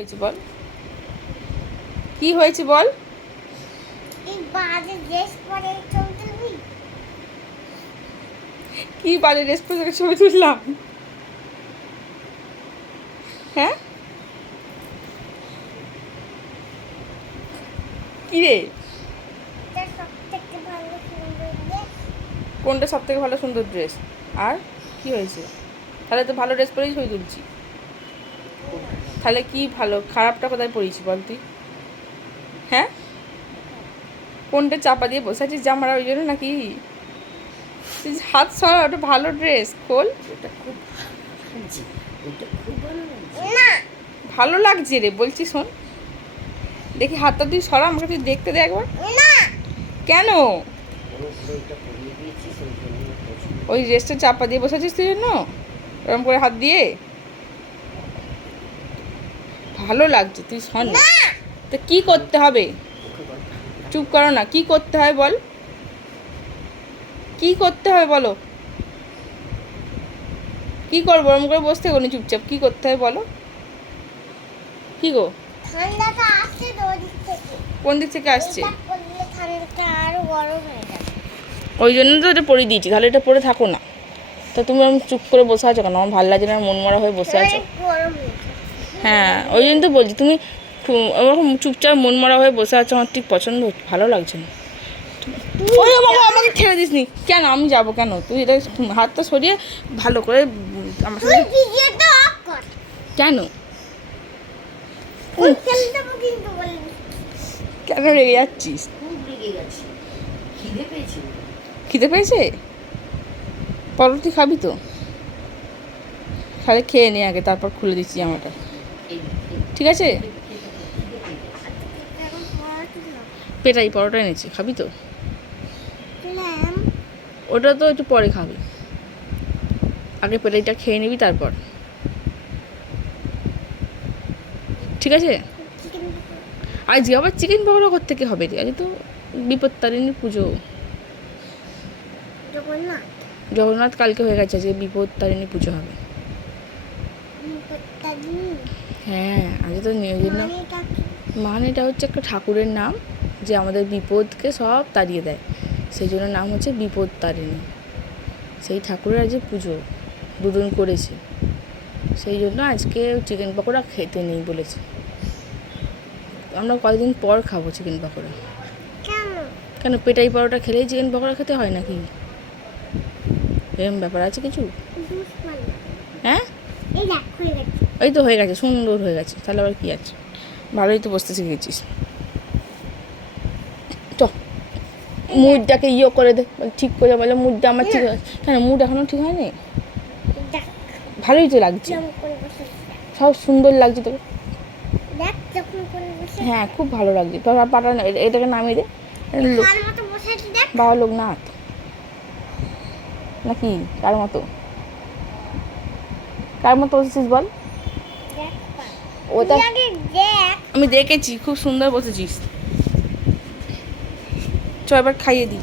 হয়েছে বল, কি হয়েছে বল? কি বাজে ড্রেস পরে ছবি তুললাম? হ্যাঁ কি রে, কোনটা সব থেকে ভালো সুন্দর ড্রেস? আর কি হয়েছে? তাহলে তো ভালো ড্রেস পরেই ছবি তুলছি। তাহলে কি ভালো, খারাপটা কোথায় পরিয়েছি বল তুই? হ্যাঁ, কোনটা চাপা দিয়ে বসে আছিস জামারা ওই জন্য নাকি? তুই হাত সরা, ওটা ভালো ড্রেস, খোল। ভালো লাগছে রে বলছি, শোন দেখি হাতটা তুই সরা, আমাকে তুই দেখতে দে একবার। কেন ওই ড্রেসটা চাপা দিয়ে বসে আছিস তুই জন্য এরকম করে হাত দিয়ে? ভালো লাগছে, তুই শোন না। তো কি করতে হবে? চুপ করো না, কি করতে হয় বল, কি করতে হবে বলো? কি করবো, ওরম করে বসতে গো চুপচাপ, কি করতে হয় বলো? কি গো, কোন দিক থেকে আসছে? ওই জন্য তো এটা পরে দিয়েছি, তাহলে এটা পরে থাকো না। তা তুমি আমি চুপ করে বসে আছো কেন? আমার ভালো লাগছে না, মন মরা হয়ে বসে আছো। হ্যাঁ ওই জন্য তো বলছি, তুমি ওরকম চুপচাপ মন মরা হয়ে বসে আছো, আমার ঠিক পছন্দ ভালো লাগছে না। ওই আমাকে ঠেলে দিস নি কেন? আমি যাবো কেন? তুই এটা হাতটা সরিয়ে ভালো করে আমার সাথে কেন? কেন রেগে যাচ্ছিস? খিদে পেয়েছে? পরোটি খাবি তো? খালি খেয়ে নে আগে, তারপর খুলে দিচ্ছি জামাটা, ঠিক আছে? পেটাই পরোটা এনেছি, খাবি তো? ওটা তো একটু পরে খাবি, আগে পেটাইটা খেয়ে নিবি তারপর, ঠিক আছে? আজকে আবার চিকেন পকোড়া কোত্থেকে হবে রে? আজকে তো বিপত্তারিণী পুজো। জগন্নাথ কালকে হয়ে গেছে, আজকে বিপত্তারিণী পুজো হবে। হ্যাঁ আজকে তো নিয়োগের নাম, মানেটা হচ্ছে একটা ঠাকুরের নাম, যে আমাদের বিপদকে সব তাড়িয়ে দেয়, সেই জন্য নাম হচ্ছে বিপত্তারিণী। সেই ঠাকুরের আজকে পুজো দুদিন করেছে, সেই জন্য আজকে চিকেন পকোড়া খেতে নেই বলেছে। আমরা কয়েকদিন পর খাবো চিকেন পকোড়া। কেন, পেটাই পরোটা খেলেই চিকেন পকোড়া খেতে হয় নাকি? এরকম ব্যাপার আছে কিছু? হ্যাঁ এই তো হয়ে গেছে, সুন্দর হয়ে গেছে, তাহলে আবার কি আছে? ভালোই তো বসতে শিখেছিস। চ মুডটাকে করে দে, ঠিক করে বলে মুডটা আমার ঠিক হয়। কেন মুড এখনো ঠিক হয়নি? ভালোই তো লাগছে, সব সুন্দর লাগছে তোকে। হ্যাঁ খুব ভালো লাগছে তোর পাটা, এটাকে নামিয়ে দে। বাবা লোকনাথ নাকি কার মতো? কার মতো বসেছিস বল? ওটা আমি দেখেছি, খুব সুন্দর বসেছিস। চ এবার খাইয়ে দিই।